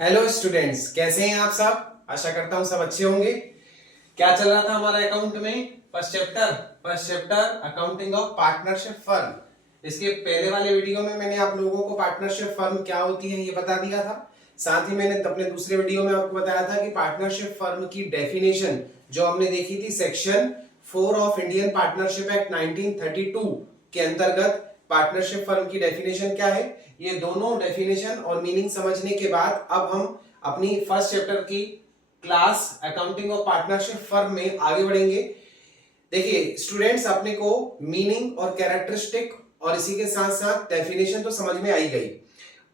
Hello students, कैसे हैं आप सब। आशा करता हूं सब अच्छे होंगे। क्या चल रहा था हमारा अकाउंट में। First chapter accounting of partnership firm. इसके पहले वाले वीडियो में मैंने आप लोगों को पार्टनरशिप फर्म क्या होती है ये बता दिया था। साथ ही मैंने अपने दूसरे वीडियो में आपको बताया था कि पार्टनरशिप फर्म की डेफिनेशन जो हमने देखी थी section 4 of Indian partnership act 1932 के अंतर्गत पार्टनरशिप फर्म की डेफिनेशन क्या है। ये दोनों डेफिनेशन और मीनिंग समझने के बाद अब हम अपनी फर्स्ट चैप्टर की class accounting of partnership firm में आगे बढ़ेंगे। देखिए स्टूडेंट्स, अपने को मीनिंग और कैरेक्टरिस्टिक और इसी के साथ साथ डेफिनेशन तो समझ में आई गई।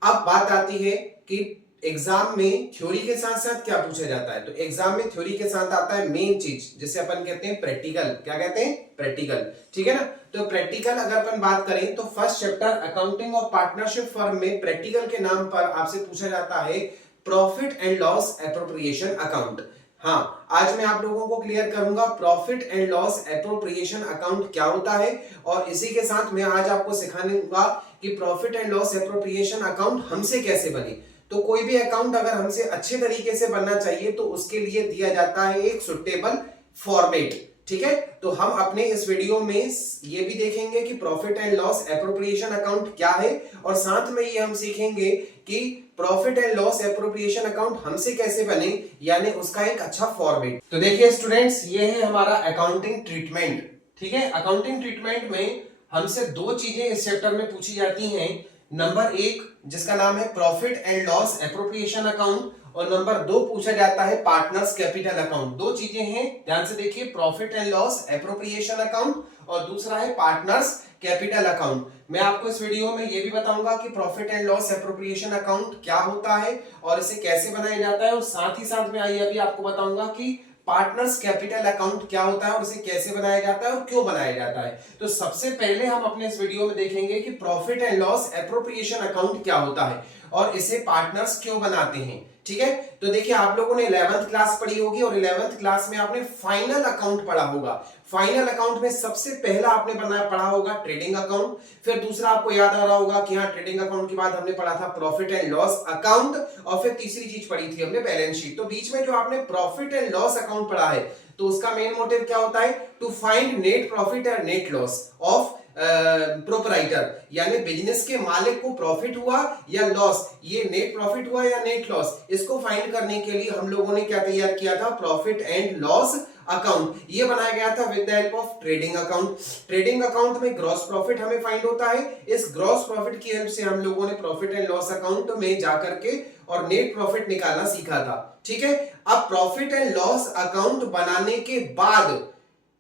अब बात आती है कि एग्जाम में थ्योरी के साथ साथ क्या पूछा जाता है। तो एग्जाम में थ्योरी के साथ आता है मेन चीज जिसे अपन कहते हैं प्रैक्टिकल। क्या कहते हैं? प्रैक्टिकल। ठीक है ना। तो प्रैक्टिकल अगर अपन बात करें तो first chapter accounting of partnership firm में प्रैक्टिकल के नाम पर आपसे पूछा जाता है profit and loss appropriation account. हाँ, आज मैं आप लोगों को क्लियर करूंगा profit and loss appropriation account क्या होता है, और इसी के साथ मैं आज आपको सिखाऊंगा कि profit and loss appropriation account हमसे कैसे बने। तो कोई भी अकाउंट अगर हमसे अच्छे तरीके से बनना चाहिए तो उसके लिए दिया जाता है एक सुटेबल फॉर्मेट। ठीक है, तो हम अपने इस वीडियो में ये भी देखेंगे कि profit and loss appropriation account क्या है, और साथ में ये हम सीखेंगे कि profit and loss appropriation account हमसे कैसे बने, यानी उसका एक अच्छा फॉर्मेट। तो देखिए स्टूडेंट्स, ये है हमारा अकाउंटिंग ट्रीटमेंट। ठीक है, अकाउंटिंग ट्रीटमेंट में हमसे दो चीजें इस चैप्टर में पूछी जाती हैं। नंबर एक जिसका नाम है profit and loss appropriation account, और नंबर दो पूछा जाता है पार्टनर्स कैपिटल अकाउंट। दो चीजें हैं, ध्यान से देखिए, profit and loss appropriation account और दूसरा है पार्टनर्स कैपिटल अकाउंट। मैं आपको इस वीडियो में यह भी बताऊंगा कि profit and loss appropriation account क्या होता है और इसे कैसे बनाया जाता है, और साथ ही साथ में यह भी आपको बताऊंगा कि पार्टनर्स कैपिटल अकाउंट क्या होता है और इसे कैसे बनाया जाता है और क्यों बनाया जाता है। तो सबसे पहले हम अपने इस वीडियो में देखेंगे कि profit and loss appropriation account क्या होता है और इसे पार्टनर्स क्यों बनाते हैं। ठीक है, तो देखिए आप लोगों ने 11th क्लास पढ़ी होगी और 11th क्लास में आपने फाइनल अकाउंट पढ़ा होगा। फाइनल अकाउंट में सबसे पहला आपने पढ़ा होगा ट्रेडिंग अकाउंट, फिर दूसरा आपको याद आ रहा होगा कि हाँ, ट्रेडिंग अकाउंट के बाद हमने पढ़ा था प्रॉफिट एंड लॉस अकाउंट, और फिर तीसरी चीज पढ़ी थी हमने बैलेंस शीट। तो बीच में जो आपने प्रॉफिट एंड लॉस अकाउंट पढ़ा है तो उसका मेन मोटिव क्या होता है? टू फाइंड नेट प्रॉफिट और नेट लॉस ऑफ प्रोपराइटर, यानी बिजनेस के मालिक को प्रॉफिट हुआ या लॉस, ये नेट प्रॉफिट हुआ या नेट लॉस, इसको फाइंड करने के लिए हम लोगों ने क्या तैयार किया था? Profit and loss account. ये बनाया गया था with the help of trading account. Trading account में ग्रॉस प्रॉफिट हमें फाइंड होता है। इस ग्रॉस प्रॉफिट की हेल्प से हम लोगों ने प्रॉफिट एंड लॉस अकाउंट में जाकर के और नेट प्रॉफिट निकालना सीखा था। ठीक है, अब प्रॉफिट एंड लॉस अकाउंट बनाने के बाद,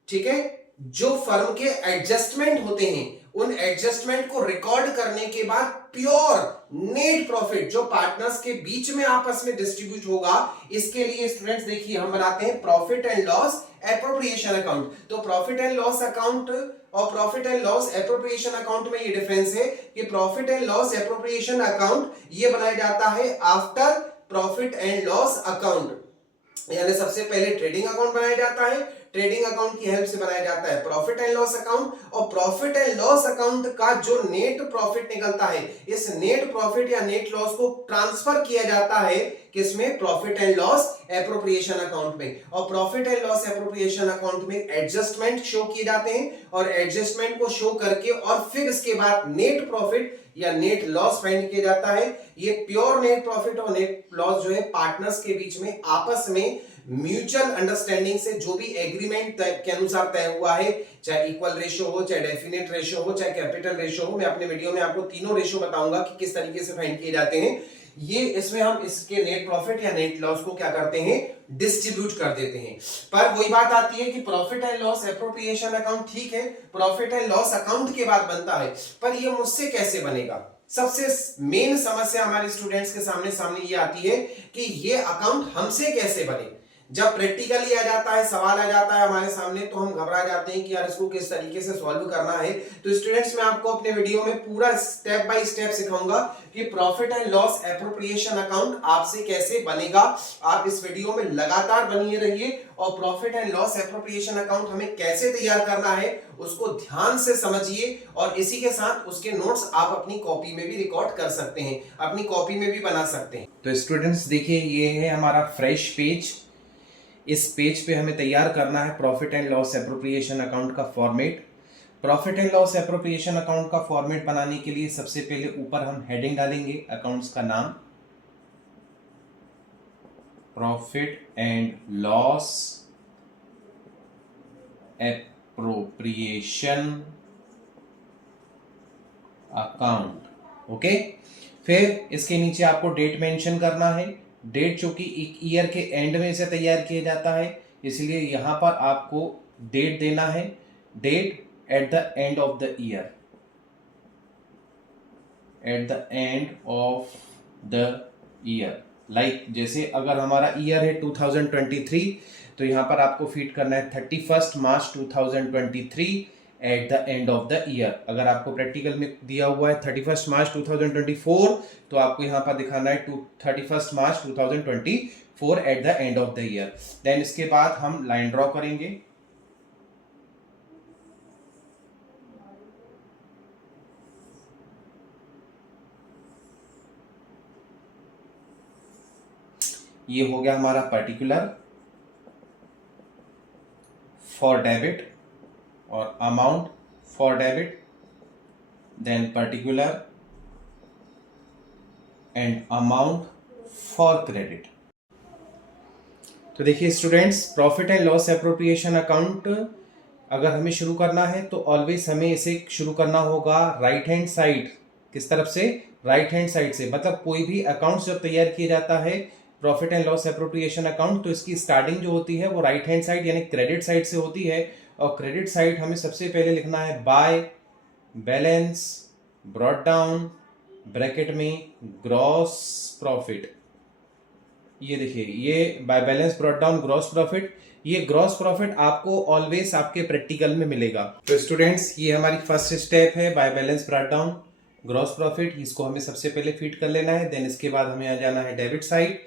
ठीक है, जो फर्म के एडजस्टमेंट होते हैं उन एडजस्टमेंट को रिकॉर्ड करने के बाद प्योर नेट प्रॉफिट जो पार्टनर्स के बीच में आपस में डिस्ट्रीब्यूट होगा, इसके लिए स्टूडेंट्स देखिए हम बनाते हैं profit and loss appropriation account. तो प्रॉफिट एंड लॉस अकाउंट और profit and loss appropriation account में ये डिफरेंस है कि profit and loss appropriation account ये बनाया जाता है after profit and loss account, यानी सबसे पहले ट्रेडिंग अकाउंट बनाया जाता है, ट्रेडिंग अकाउंट की हेल्प से बनाया जाता है प्रॉफिट एंड लॉस अकाउंट, और प्रॉफिट एंड लॉस अकाउंट का जो नेट प्रॉफिट निकलता है इस नेट प्रॉफिट या नेट लॉस को ट्रांसफर किया जाता है किसमें? Profit and loss appropriation account में। और profit and loss appropriation account में एडजस्टमेंट शो किए जाते हैं, और एडजस्टमेंट को शो करके और फिर इसके बाद नेट प्रॉफिट या नेट लॉस फाइंड किया जाता है। ये प्योर नेट प्रॉफिट और नेट लॉस जो है पार्टनर्स के बीच में आपस में म्यूचुअल अंडरस्टैंडिंग से जो भी एग्रीमेंट के अनुसार तय हुआ है, चाहे इक्वल रेशियो हो, चाहे डेफिनेट रेशियो हो, चाहे कैपिटल रेशियो हो। मैं अपने वीडियो में आपको तीनों रेशियो बताऊंगा कि किस तरीके से फाइंड किए जाते हैं। ये इसमें हम इसके नेट प्रॉफिट या नेट लॉस को क्या करते हैं? डिस्ट्रीब्यूट कर देते हैं। पर वही बात आती है कि profit and loss appropriation account ठीक है, प्रॉफिट एंड लॉस अकाउंट के बाद बनता है, पर ये मुझसे कैसे बनेगा? सबसे मेन समस्या हमारे स्टूडेंट्स के सामने ये आती है कि ये अकाउंट हमसे कैसे बने। जब प्रैक्टिकली आ जाता है, सवाल आ जाता है हमारे सामने, तो हम घबरा जाते हैं कि यार इसको किस तरीके से सॉल्व करना है। तो स्टूडेंट्स मैं आपको अपने वीडियो में पूरा स्टेप बाय स्टेप सिखाऊंगा कि profit and loss appropriation account आपसे कैसे बनेगा। आप इस वीडियो में लगातार बनिए रहिए और profit and loss appropriation account हमें कैसे तैयार करना है उसको ध्यान से समझिए, और इसी के साथ उसके नोट्स आप अपनी कॉपी में भी रिकॉर्ड कर सकते हैं, अपनी कॉपी में भी बना सकते हैं। तो स्टूडेंट्स देखिए, ये है हमारा फ्रेश पेज। इस पेज पे हमें तैयार करना है profit and loss appropriation account का format. Profit and loss appropriation account का फॉर्मेट बनाने के लिए सबसे पहले ऊपर हम हेडिंग डालेंगे अकाउंट्स का नाम, profit and loss appropriation account. Okay, फिर इसके नीचे आपको डेट मेंशन करना है। डेट जो कि एक ईयर के एंड में इसे तैयार किया जाता है, इसलिए यहां पर आपको डेट देना है, date at the end of the year, at the end of the year. Like जैसे अगर हमारा ईयर है 2023, तो यहां पर आपको फीड करना है 31 मार्च 2023 eight the end of the year. अगर आपको प्रैक्टिकल में दिया हुआ है 31 मार्च 2024, तो आपको यहां पर दिखाना है 31 March 2024 at the end of the year. Then इसके बाद हम लाइन ड्रॉ करेंगे। ये हो गया हमारा पर्टिकुलर फॉर डेबिट और amount for debit, then particular and amount for credit. तो देखिए students, profit and loss appropriation account अगर हमें शुरू करना है तो ऑलवेज हमें इसे शुरू करना होगा राइट हैंड साइड। किस तरफ से? राइट हैंड साइड से। मतलब कोई भी अकाउंट जब तैयार किया जाता है profit and loss appropriation account, तो इसकी स्टार्टिंग जो होती है वो राइट हैंड साइड यानी क्रेडिट साइड से होती है। और क्रेडिट साइड हमें सबसे पहले लिखना है by balance brought down bracket में ग्रॉस प्रॉफिट। ये देखिए, ये by balance brought down gross profit. ये ग्रॉस प्रॉफिट आपको ऑलवेज आपके प्रैक्टिकल में मिलेगा। तो स्टूडेंट्स, ये हमारी फर्स्ट स्टेप है by balance brought down gross profit. इसको हमें सबसे पहले फीड कर लेना है। देन इसके बाद हमें आ जाना है डेबिट साइड।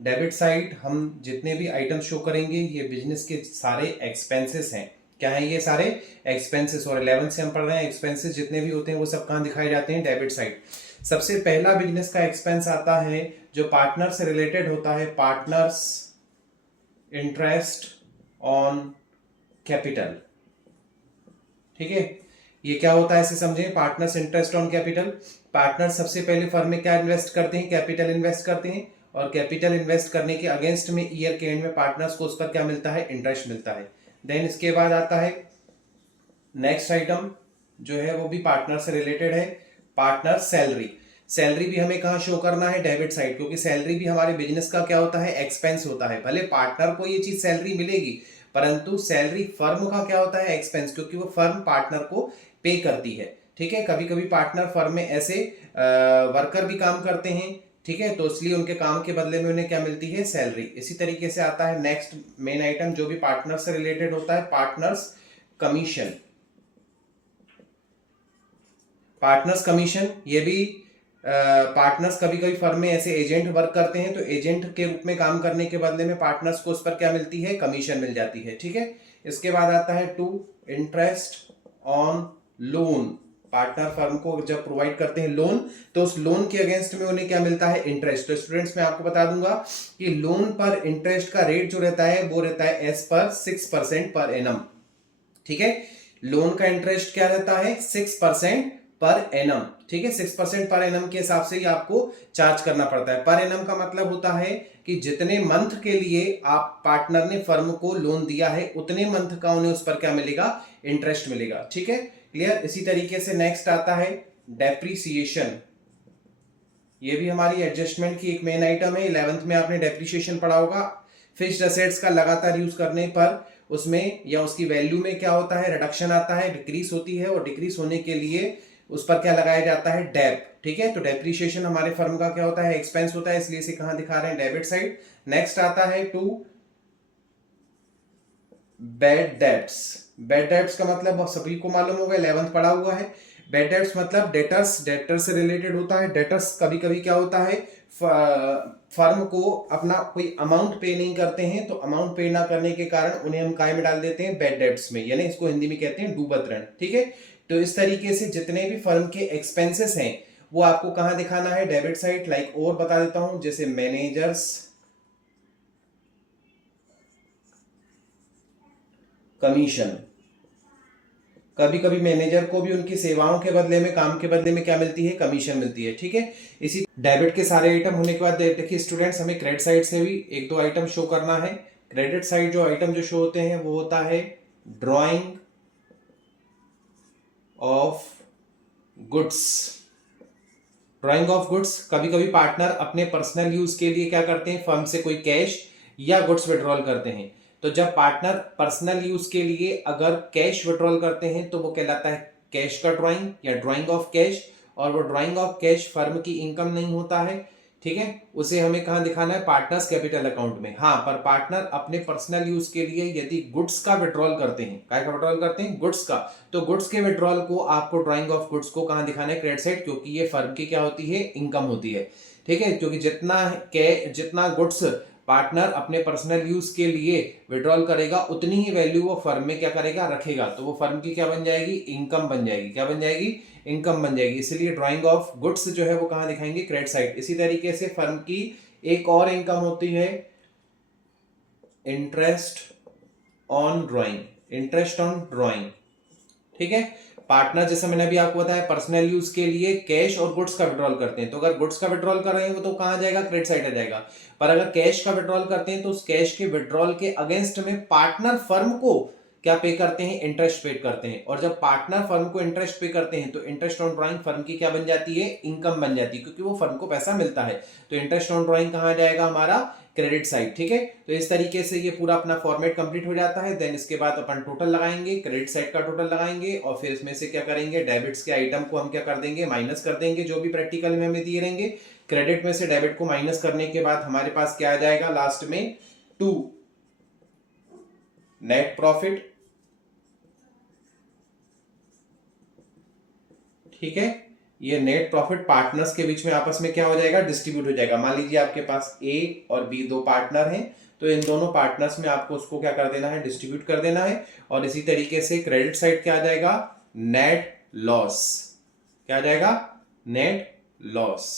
डेबिट साइड हम जितने भी आइटम शो करेंगे ये बिजनेस के सारे एक्सपेंसेस हैं। क्या है? ये सारे एक्सपेंसेस। और 11 से हम पढ़ रहे हैं, एक्सपेंसेस जितने भी होते हैं वो सब कहाँ दिखाए जाते हैं? Debit side. सबसे पहला बिजनेस का एक्सपेंस आता है जो पार्टनर से रिलेटेड होता है, पार्टनर्स इंटरेस्ट ऑन कैपिटल। ठीक है, ये क्या होता है इसे समझें। Partners interest on capital. Partner सबसे पहले फर्म में क्या इन्वेस्ट करते हैं? कैपिटल इन्वेस्ट करते हैं। और कैपिटल इन्वेस्ट करने के अगेंस्ट में ईयर के एंड में पार्टनर्स को उस पर क्या मिलता है? इंटरेस्ट मिलता है। देन इसके बाद आता है नेक्स्ट आइटम जो है वो भी पार्टनर से रिलेटेड है, पार्टनर सैलरी। सैलरी भी हमें कहाँ शो करना है? डेबिट साइड, क्योंकि सैलरी भी हमारे बिजनेस का क्या होता है? एक्सपेंस होता है। भले पार्टनर को ये चीज सैलरी मिलेगी, परंतु सैलरी फर्म का क्या होता है? एक्सपेंस, क्योंकि वो फर्म पार्टनर को पे करती है। ठीक है, कभी कभी पार्टनर फर्म में ऐसे वर्कर भी काम करते हैं, ठीक है, तो इसलिए उनके काम के बदले में उन्हें क्या मिलती है? सैलरी। इसी तरीके से आता है नेक्स्ट मेन आइटम जो भी पार्टनर से रिलेटेड होता है, पार्टनर्स कमीशन। पार्टनर्स कमीशन, ये भी पार्टनर्स कभी कभी फर्म में ऐसे एजेंट वर्क करते हैं, तो एजेंट के रूप में काम करने के बदले में पार्टनर्स को उस पर क्या मिलती है? कमीशन मिल जाती है। ठीक है, इसके बाद आता है to interest on loan. Partner firm को जब प्रोवाइड करते हैं लोन, तो उस लोन के अगेंस्ट में उन्हें क्या मिलता है? इंटरेस्ट। तो स्टूडेंट्स मैं आपको बता दूंगा कि लोन पर इंटरेस्ट का रेट जो रहता है वो रहता है एज पर 6% पर एनम। ठीक है, लोन का इंटरेस्ट क्या रहता है? 6% पर एनम। ठीक है, 6% पर एनम के हिसाब से ही आपको चार्ज करना पड़ता है। पर एनम का मतलब होता है कि जितने मंथ के लिए आप पार्टनर ने फर्म को लोन दिया है उतने मंथ का उन्हें उस पर क्या मिलेगा? इंटरेस्ट मिलेगा। ठीक है, क्लियर। इसी तरीके से नेक्स्ट आता है डेप्रीसिएशन। ये भी हमारी एडजस्टमेंट की एक मेन आइटम है। 11th में आपने डेप्रीसिएशन पढ़ा होगा। फिक्स्ड असेट्स का लगातार यूज करने पर उसमें या उसकी वैल्यू में क्या होता है? रिडक्शन आता है, डिक्रीज होती है, और डिक्रीज होने के लिए उस पर क्या लगाया जाता है? डेप। ठीक है, तो डेप्रीसिएशन हमारे फर्म का क्या होता है? एक्सपेंस होता है, इसलिए इसे कहां दिखा रहे हैं? Debit side. नेक्स्ट आता है to bad debts. Bad debts का मतलब सभी को मालूम होगा, 11th पढ़ा हुआ है। बैड डेट्स मतलब डेटर्स, डेटर से रिलेटेड होता है। डेटर्स कभी कभी क्या होता है, फर्म को अपना कोई अमाउंट पे नहीं करते हैं, तो अमाउंट पे ना करने के कारण उन्हें हम काय में डाल देते हैं, बैड डेट्स में, यानी इसको हिंदी में कहते हैं डूबत ऋण। ठीक है, तो इस तरीके से जितने भी फर्म के एक्सपेंसेस हैं वो आपको कहां दिखाना है, डेबिट साइड। लाइक और बता देता हूं, जैसे मैनेजर्स कमीशन, कभी कभी मैनेजर को भी उनकी सेवाओं के बदले में, काम के बदले में क्या मिलती है, कमीशन मिलती है। ठीक है, इसी डेबिट के सारे आइटम होने के बाद देखिए स्टूडेंट्स, हमें क्रेडिट साइड से भी एक दो आइटम शो करना है। क्रेडिट साइड जो आइटम जो शो होते हैं वो होता है drawing of goods. Drawing of goods, कभी कभी पार्टनर अपने पर्सनल यूज के लिए क्या करते हैं, फर्म से कोई कैश या गुड्स विड्रॉल करते हैं। तो जब पार्टनर पर्सनल यूज के लिए अगर कैश विड्रॉल करते हैं तो वो कहलाता है कैश का ड्राइंग या ड्राइंग ऑफ कैश, और वो ड्राइंग ऑफ कैश फर्म की इनकम नहीं होता है। ठीक है, उसे हमें कहां दिखाना है, पार्टनर्स कैपिटल अकाउंट में। हाँ, पर पार्टनर अपने पर्सनल यूज के लिए यदि गुड्स का विड्रॉल करते हैं, क्या का विड्रॉल करते हैं, गुड्स का, तो गुड्स के विड्रॉल को आपको ड्राइंग ऑफ गुड्स को कहां दिखाना है, क्रेडिट साइड, क्योंकि ये फर्म की क्या होती है, इनकम होती है। ठीक है, क्योंकि जितना गुड्स पार्टनर अपने पर्सनल यूज के लिए विड्रॉल करेगा उतनी ही वैल्यू वो फर्म में क्या करेगा, रखेगा, तो वो फर्म की क्या बन जाएगी, इनकम बन जाएगी। क्या बन जाएगी, इनकम बन जाएगी। इसलिए ड्राइंग ऑफ गुड्स जो है वो कहां दिखाएंगे, क्रेडिट साइड। इसी तरीके से फर्म की एक और इनकम होती है interest on drawing, interest on drawing. ठीक है, पार्टनर जैसे मैंने अभी आपको बताया पर्सनल यूज के लिए कैश और गुड्स का विड्रॉल करते हैं, तो अगर गुड्स का विड्रॉल कर रहे हैं तो कहां जाएगा, क्रेडिट साइड आ जाएगा। पर अगर कैश का विड्रॉल करते हैं तो उस कैश के विड्रॉल के अगेंस्ट में पार्टनर फर्म को क्या पे करते हैं, इंटरेस्ट पे करते हैं। और जब पार्टनर फर्म को इंटरेस्ट पे करते हैं तो इंटरेस्ट ऑन ड्राइंग फर्म की क्या बन जाती है, इनकम बन जाती है, क्योंकि वो फर्म को पैसा मिलता है। तो इंटरेस्ट ऑन ड्राइंग कहां जाएगा, हमारा क्रेडिट साइड। ठीक है, तो इस तरीके से ये पूरा अपना फॉर्मेट कंप्लीट हो जाता है। देन इसके बाद अपन टोटल लगाएंगे, क्रेडिट साइड का टोटल लगाएंगे, और फिर इसमें से क्या करेंगे, डेबिट्स के आइटम को हम क्या कर देंगे, माइनस कर देंगे, जो भी प्रैक्टिकल में हमें दिए रहेंगे। क्रेडिट में से डेबिट को माइनस करने के बाद हमारे पास क्या आ जाएगा, लास्ट में 2 नेट प्रॉफिट। ठीक है, ये नेट प्रॉफिट पार्टनर्स के बीच में आपस में क्या हो जाएगा, डिस्ट्रीब्यूट हो जाएगा। मान लीजिए आपके पास ए और बी दो पार्टनर हैं, तो इन दोनों पार्टनर्स में आपको उसको क्या कर देना है, डिस्ट्रीब्यूट कर देना है। और इसी तरीके से क्रेडिट साइड क्या आ जाएगा, नेट लॉस। क्या आ जाएगा, net loss.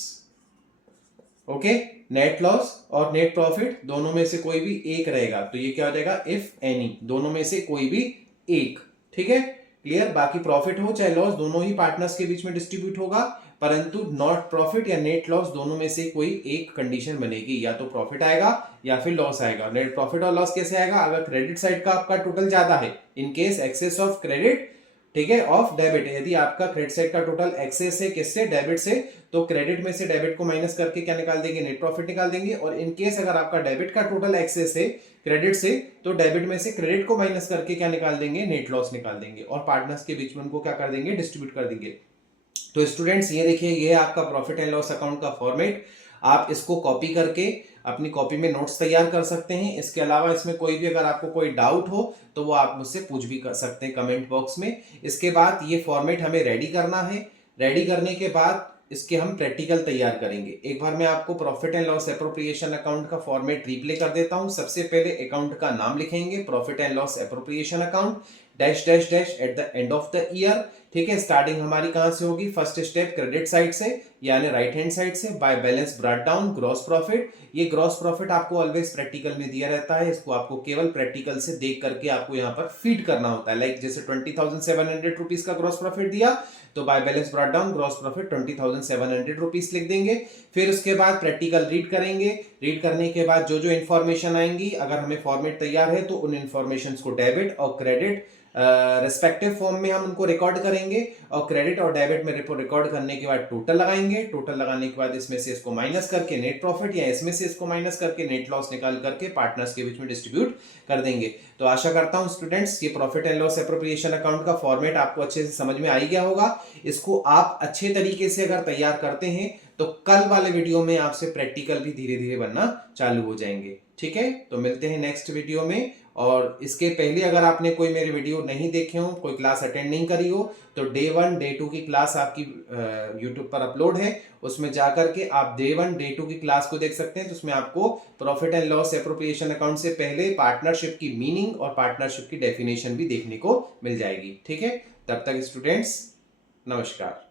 Okay, net loss और नेट प्रॉफिट दोनों में से कोई भी एक रहेगा, तो ये क्या हो जाएगा, इफ एनी, दोनों में से कोई भी एक। ठीक है, क्लियर। बाकी प्रॉफिट हो चाहे लॉस, दोनों ही पार्टनर्स के बीच में डिस्ट्रीब्यूट होगा, परंतु नॉट प्रॉफिट या नेट लॉस दोनों में से कोई एक कंडीशन बनेगी, या तो प्रॉफिट आएगा या फिर लॉस आएगा। नेट प्रॉफिट और लॉस कैसे आएगा, अगर क्रेडिट साइड का आपका टोटल ज्यादा है, in case excess of credit, ठीक है, ऑफ डेबिट, यदि आपका क्रेडिट साइड का टोटल एक्सेस है किससे, डेबिट से, तो क्रेडिट में से डेबिट को माइनस करके क्या निकाल देंगे, नेट प्रॉफिट निकाल देंगे। और इन केस अगर आपका डेबिट का टोटल एक्सेस है क्रेडिट से, तो डेबिट में से क्रेडिट को माइनस करके क्या निकाल देंगे, नेट लॉस निकाल देंगे, और पार्टनर्स के बीच में उनको क्या कर देंगे, डिस्ट्रीब्यूट कर देंगे। तो स्टूडेंट्स ये देखिए, ये आपका प्रॉफिट एंड लॉस अकाउंट का फॉर्मेट। आप इसको कॉपी करके अपनी कॉपी में नोट्स तैयार कर सकते हैं। इसके अलावा इसमें कोई भी अगर आपको कोई डाउट हो तो वो आप मुझसे पूछ भी कर सकते हैं कमेंट बॉक्स में। इसके बाद ये फॉर्मेट हमें रेडी करना है। रेडी करने के बाद इसके हम प्रैक्टिकल तैयार करेंगे। एक बार मैं आपको profit and loss appropriation account का फॉर्मेट रिप्ले कर देता हूं। सबसे पहले अकाउंट का नाम लिखेंगे, profit and loss appropriation account, dash dash dash at the end of the year. ठीक है, स्टार्टिंग हमारी कहां से होगी, फर्स्ट स्टेप क्रेडिट साइड से, यानी राइट हैंड साइड से, by balance brought down gross profit. ये ग्रॉस प्रॉफिट आपको ऑलवेज प्रैक्टिकल में दिया रहता है, इसको आपको केवल प्रैक्टिकल से देख करके आपको यहाँ पर फीड करना होता है। लाइक जैसे 20,700 रुपीज का ग्रॉस प्रॉफिट दिया, तो by balance brought down gross profit 20,700 rupees लिख देंगे। फिर उसके बाद प्रैक्टिकल रीड करेंगे। रीड करने के बाद जो जो इन्फॉर्मेशन आएंगी, अगर हमें फॉर्मेट तैयार है तो उन इन्फॉर्मेशन को डेबिट और क्रेडिट रेस्पेक्टिव फॉर्म में हम उनको रिकॉर्ड करेंगे, और क्रेडिट और डेबिट में रिकॉर्ड करने के बाद टोटल लगाएंगे। टोटल लगाने के बाद इसमें से इसको माइनस करके नेट प्रॉफिट, या इसमें से इसको माइनस करके नेट लॉस निकाल करके पार्टनर्स के बीच में डिस्ट्रीब्यूट कर देंगे। तो आशा करता हूं स्टूडेंट्स, ये profit and loss appropriation account का फॉर्मेट आपको अच्छे से समझ में आ ही गया होगा। इसको आप अच्छे तरीके से अगर तैयार करते हैं तो कल वाले वीडियो में आपसे प्रैक्टिकल भी धीरे धीरे बनना चालू हो जाएंगे। ठीक है, तो मिलते हैं नेक्स्ट वीडियो में। और इसके पहले अगर आपने कोई मेरे वीडियो नहीं देखे हो, कोई क्लास अटेंड नहीं करी हो, तो डे 1 डे 2 की क्लास आपकी यूट्यूब पर अपलोड है, उसमें जाकर के आप डे 1 डे 2 की क्लास को देख सकते हैं। तो उसमें आपको profit and loss appropriation account से पहले पार्टनरशिप की मीनिंग और पार्टनरशिप की डेफिनेशन भी देखने को मिल जाएगी। ठीक है, तब तक स्टूडेंट्स नमस्कार।